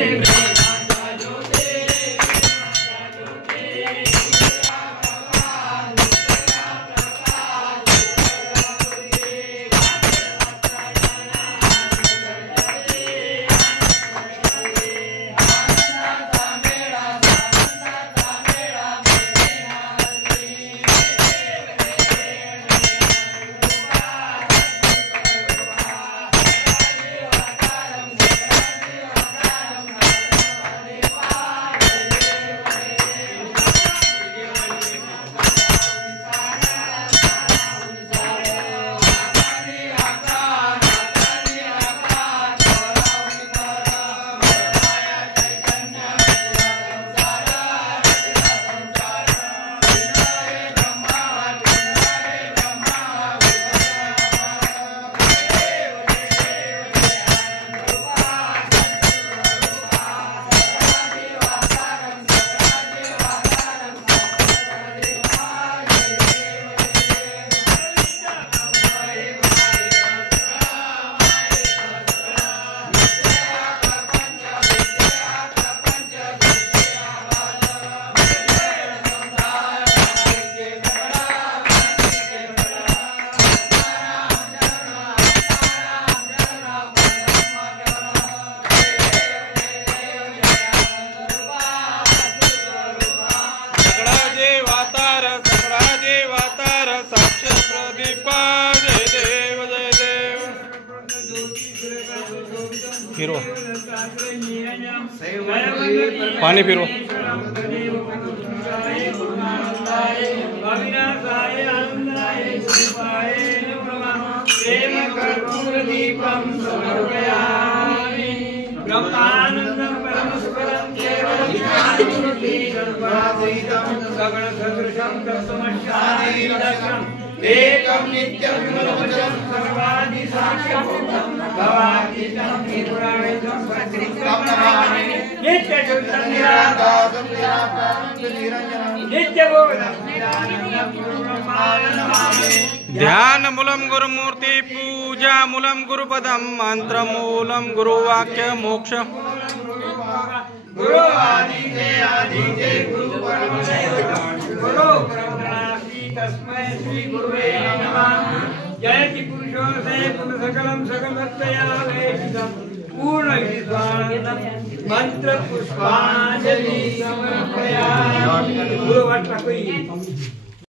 फिरो पानी फिरो एकं नित्यं गुरुवचनं सर्वादि साक्ष्यं भवातीतं पुराणेतं प्रतिक्रमणानि नित्यशुद्धं निराकाशं निराकारं नित्यबोधं निरानन्दं गुरुब्रह्मानमामि। ध्यान मूलम गुरुमूर्ति पूजा मूलम गुरुपदम मंत्र मूलम गुरुवाक्य मोक्ष गुरु आदि के गुरु गुरु तस्मै श्री गुरुवे नमः। जयति पुरुषो से सकलम सकलतया वेदितं पूर्ण विद्वानंदं मंत्र पुष्पांजलि समर्पयामि। गुरु वट कोई